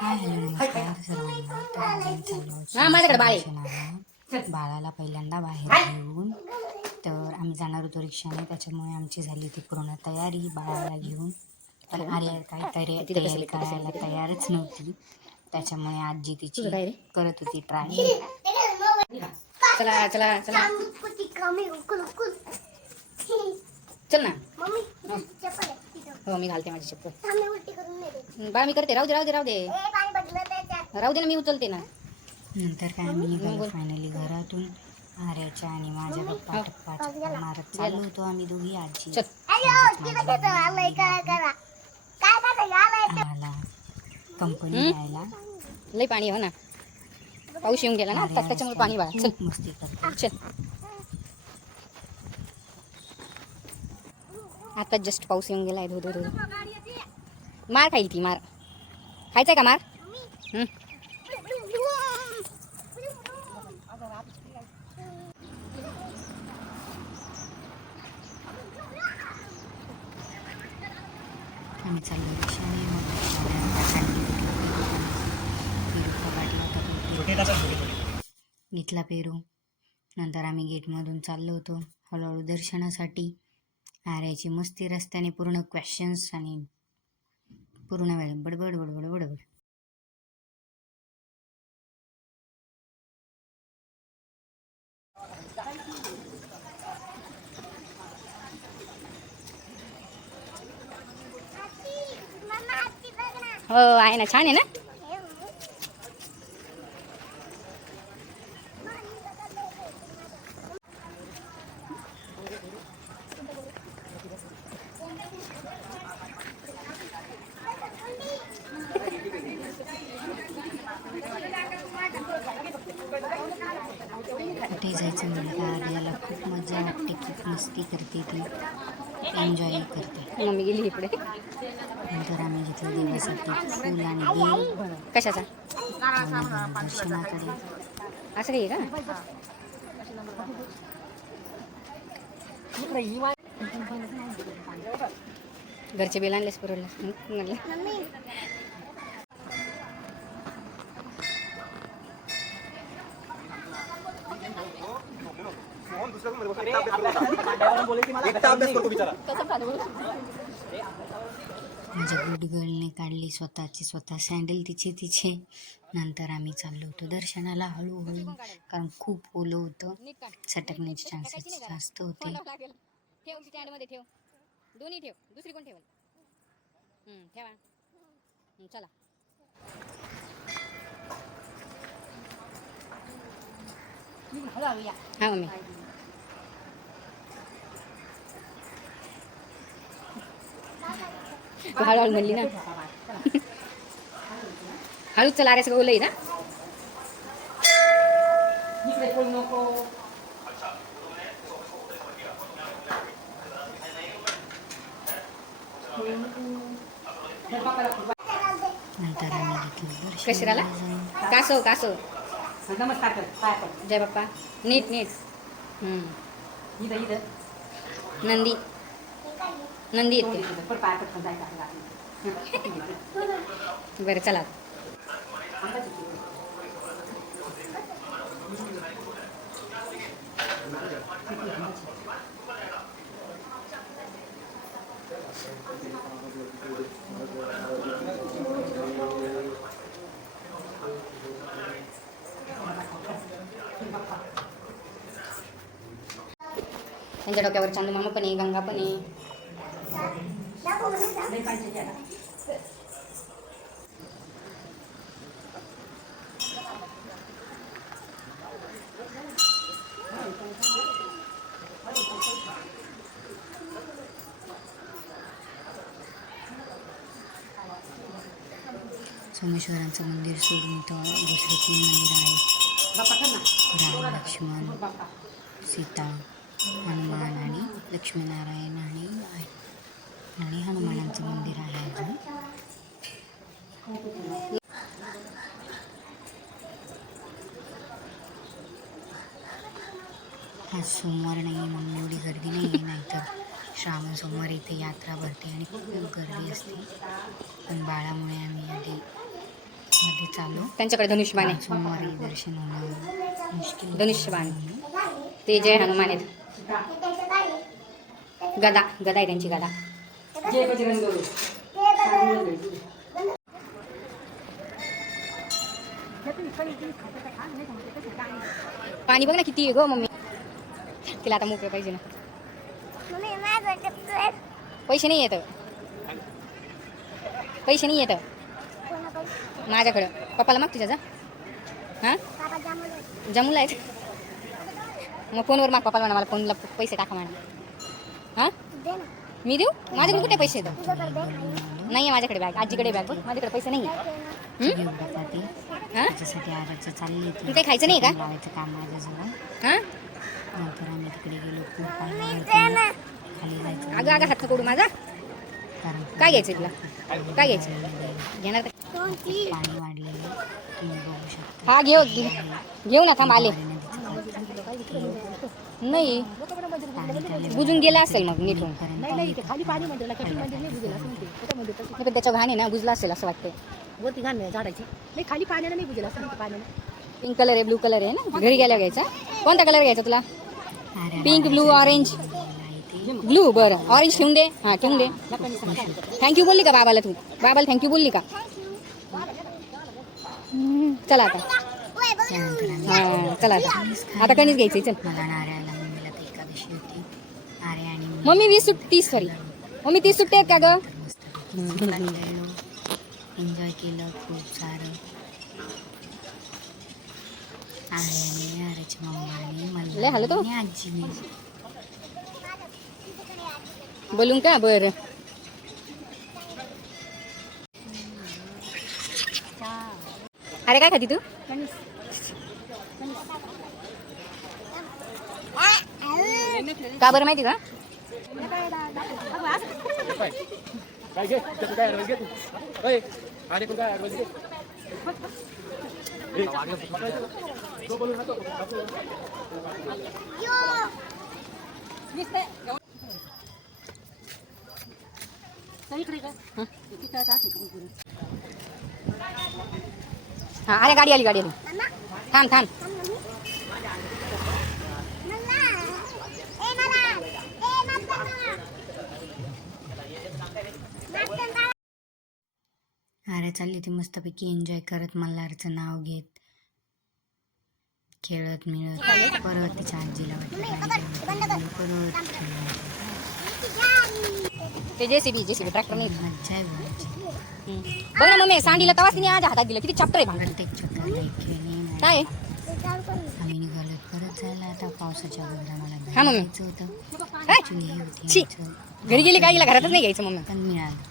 Hi hello नमस्कार सर्वांना. तर आज आम्ही चाललो आहोत बाळाला पहिल्यांदा बाहेर घेऊन. तर आम्ही जाणार होतो रिक्षाने, त्याच्यामुळे आमची झाली ती पूर्ण तयारी बाळाला घेऊन. पण आर्या काय तयारी करायला तयारच नव्हती, त्याच्यामुळे आजी तिची करत होती ट्राय. चला चला चला चल ना. हो मी घालते माझी चप्पल. बा मी करते. राहू दे राहू दे राहू दे राहू दे ना, मी उचलते ना. नंतर काय आम्ही निघालो फायनली घरातून. आर्याच्या आणि माझ्या गप्पा टप्पा मारत चाललो होतो आम्ही दोघी. आजी आम्हाला कंपनी द्यायला. लई पाणी हो ना, पाऊस येऊन गेला ना त्याच्यामुळे पाणी वाढ. चल खूप मस्ती करते. चल आता जस्ट पाऊस येऊन गेलाय. धो धो धो मार खाईल ती. मार खायचंय का? मार. आम्ही चाललो रिक्षाने. घेतला पेरू. नंतर आम्ही गेटमधून चाललो होतो हळूहळू दर्शनासाठी. आर्याची मस्ती रस्त्याने पूर्ण क्वेश्चन्स आणि पूर्ण वेळ बडबड बडबड बडबड. हो आहे ना, छान आहे ना. कुठे जायचं म्हणलं आर्याला खूप मजा वाटते, खूप मस्ती करते ती, एन्जॉय करते. मम्मी गेली इकडे. नंतर आम्ही घेतलं देवासाठी फूल आणि बेल. कशाचा? दर्शनाकडे. असं काही का? घरचे बेल आणलेस परवडलं म्हणलं. म्हणजे गुड गर्लने काढली स्वतः सँडल तिचे. नंतर आम्ही चाललो होतो दर्शनाला हळूहळू, कारण खूप ओलं होतं, सटकण्याचे चान्सेस जास्त होते. ठेव स्टँडमध्ये ठेव, दोन्ही ठेव. दुसरी कोण ठेवल? ठेवा. चला. हा मम्मी. तू हळूहळू म्हणली ना. हळूच चला रे, सगळं ओलंय ना. नंतर आम्ही घेतलं कशिराला कासव कासव. नमस्कार. जय बाप्पा. नीट नीट. नंदी नंदी येते. बरं चला. त्यांच्या डोक्यावर चांदू मामा पण आहे, गंगा पण आहे. सोमेश्वरांचं मंदिर सोडून इथं दुसरे 3 मंदिर आहेत. राम लक्ष्मण सीता, हनुमान आणि लक्ष्मीनारायण आणि हनुमानांचं मंदिर आहे अजून. आज सोमवार नाही आहे म्हणून एवढी गर्दी नाही आहे, नाहीतर श्रावण सोमवार इथे यात्रा भरते आणि खूप गर्दी असते. पण बाळामुळे आम्ही आधी चालू. त्यांच्याकडे धनुष्यबाण आहे. सोमवारी दर्शन होणं मुश्किल. धनुष्यबाण ते जय हनुमान आहेत. गदा गदा आहे त्यांची गदा. पाणी बघ ना किती आहे ग मम्मी. तिला आता मोकळं पाहिजे ना. पैसे नाही येत. पैसे नाही येत माझ्याकडं. पप्पाला माग तुझ्या जा. हां जमूला आहेत. मग फोनवर माग पप्पाला म्हणा मला फोनला पैसे टाका म्हणा. हां मी देऊ. माझ्याकडे कुठे पैसे येतं. नाही आहे माझ्याकडे बॅग. आजीकडे बॅग बघ. माझ्याकडे पैसे नाही आहे. हां त्याच्यासाठी आराचं चालली तू काही खायचं नाही का. लावायचं काम माझ्याजवळ. हां नंतर आम्ही तिकडे गेलो. खूप पाणी खाली जायचं. अगं अगं हात कडू माझा. कारण काय घ्यायचं तुला. काय घ्यायचं घेणार का? पाणी वाढलेलं तुम्ही बघू शकता. हा घेऊ ना थांब आले. नाही बुजून गेला असेल मग नीट होऊन. पण त्याच्या घाण आहे ना बुजला असेल असं वाटतंय. वरती घाण झाडायची नाही खाली पाण्याने नाही बुजेल असं पाण्याने. पिंक कलर आहे ब्लू कलर आहे ना. घरी गेल्यावर घ्यायचा. कोणता कलर घ्यायचा तुला. Pink blue orange blue. बरं ऑरेंज ठेवून दे. हां ठेवून दे. थँक्यू बोलली का बाबाला तू. बाबाला थँक्यू बोलली का. चला आता. हां चला आता कणीच घ्यायची. चल मला नारळाला मम्मीला तर एकादशी होती. नारळ आणि मम्मी 30 सॉरी मम्मी 30 सुट्टे आहेत का ग. एन्जॉय केलं खूप सारं. आणि नारळाची मम्मा लय हलतो. आणि आजीने बोलून का. बरं अरे काय खाती तू. का बरं माहिती का. हा अरे गाडी आली गाडी आली. थांब थांब. अरे चालली होती मस्तपैकी एन्जॉय करत मल्हारचं नाव घेत खेळत मिळत. परत तिच्या आजीला वाटलं परत ते जेसीबी ट्रॅक्टर नाही. मज्जा आहे बघायची. बघ ना मम्मी सांडीला तवाच तिने आज हातात दिलं. किती चॅप्टर आहे भांगड. प्रत्येक चक्राला एक खेळणे. काय आम्ही निघालो परत जायला. आता पावसाच्या अगोदर मला हा मम्मी. जायचं होतं. काय ॲक्च्युली हे होती छी. आमचं. घरी गेली काय घरातच नाही घ्यायचं मम्मी. पण मिळालं.